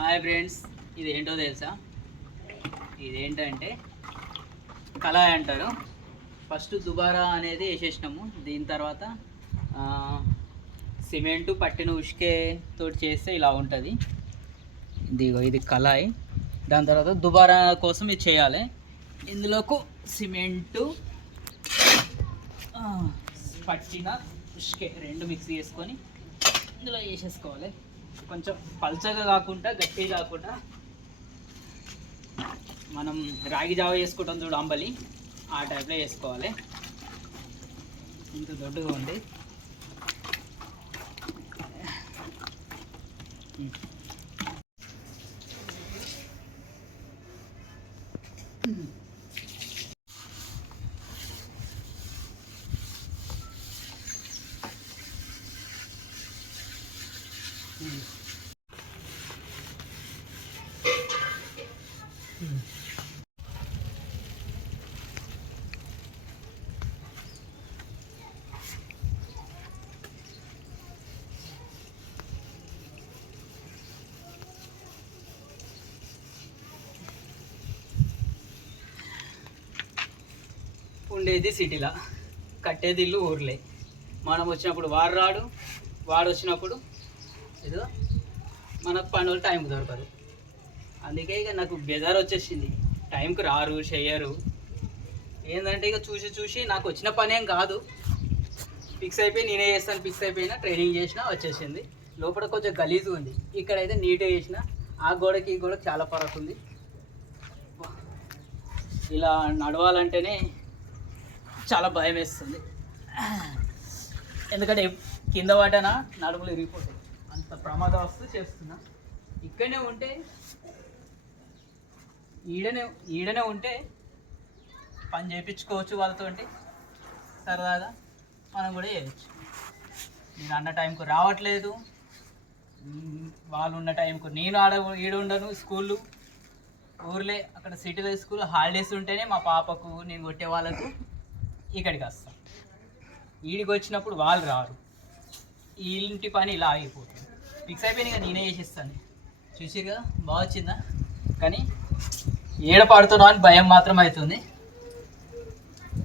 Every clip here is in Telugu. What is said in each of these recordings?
హాయ్ ఫ్రెండ్స్, ఇది ఏంటో తెలుసా? ఇదేంటంటే కళాయి అంటారు. ఫస్ట్ దుబారా అనేది వేసేసినాము. దీని తర్వాత సిమెంటు పట్టిన ఉష్కే తోటి చేస్తే ఇలా ఉంటుంది. ఇది కళాయి. దాని తర్వాత దుబారా కోసం ఇది చేయాలి. ఇందులోకి సిమెంటు పట్టిన ఉష్కే రెండు మిక్స్ చేసుకొని ఇందులో వేసేసుకోవాలి. కొంచెం పల్చగా కాకుండా గట్టిగా కాకుండా మనం రాగి జావ చేసుకుంటాం చూడు, అంబలి ఆ టైప్లో వేసుకోవాలి. ఇంత దొడ్డుగా ఉంది. ఉండేది సిటీలో, కట్టేది ఇల్లు ఊర్లే. మనం వచ్చినప్పుడు వాడు రాడు, వాడు వచ్చినప్పుడు ఏదో మనకు పనులు టైంకి దొరకదు. అందుకే ఇక నాకు బెజార్ వచ్చేసింది. టైంకి రారు, చెయ్యరు. ఏంటంటే ఇక చూసి చూసి నాకు వచ్చిన పని ఏం కాదు, ఫిక్స్ అయిపోయి నేనే చేస్తాను. ఫిక్స్ అయిపోయినా ట్రైనింగ్ చేసినా వచ్చేసింది. లోపల కొంచెం గలీజ్గా ఉంది, ఇక్కడైతే నీట్గా చేసిన. ఆ గోడకి ఈ గోడకి చాలా ఫరక్ ఉంది. ఇలా నడవాలంటేనే చాలా భయం వేస్తుంది. ఎందుకంటే కింద పడ్డానా నడుములు ఇరిగిపోతాయి, అంత ప్రమాదవస్తు చేస్తున్నా. ఇక్కడనే ఉంటే ఈడనే ఉంటే పని చేయించుకోవచ్చు వాళ్ళతో, సరదాగా మనం కూడా చేయవచ్చు. నేను అన్న టైంకు రావట్లేదు, వాళ్ళు ఉన్న టైంకు నేను ఈడుండను. స్కూళ్ళు ఊర్లే, అక్కడ సిటీలో స్కూల్ హాలిడేస్ ఉంటేనే మా పాపకు నేను కొట్టే వాళ్ళకు ఇక్కడికి వస్తాను. ఈడికి వచ్చినప్పుడు వాళ్ళు రారు. ఈ ఇంటి పని ఇలా ఆగిపోతుంది. ఫిక్స్ అయిపోయినా నేనే చేసిస్తాను. చూసిగా బాగా వచ్చిందా? కానీ ఏడ పడుతున్నా అని భయం మాత్రం అవుతుంది.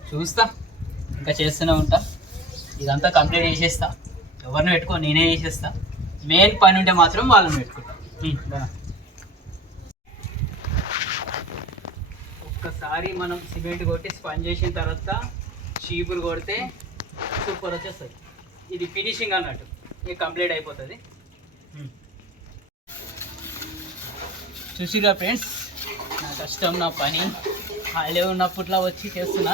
చూస్తా, ఇంకా చేస్తూనే ఉంటా. ఇదంతా కంప్లీట్ చేసేస్తా. ఎవరిని పెట్టుకో, నేనే చేసేస్తా. మెయిన్ పని ఉంటే మాత్రం వాళ్ళని పెట్టుకుంటా. ఒక్కసారి మనం సిమెంట్ కొట్టి స్పంజ్ చేసిన తర్వాత చీపులు కొడితే సూపర్ వచ్చేస్తుంది. ఇది ఫినిషింగ్ అన్నట్టు, ఇది కంప్లీట్ అయిపోతుంది. చూసిరా ఫ్రెండ్స్, నా కష్టం, నా పని హాయిలే ఉన్నప్పట్లో వచ్చి చేస్తున్నా.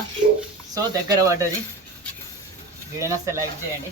సో దగ్గర పడ్డది. వీడియోని లైక్ చేయండి.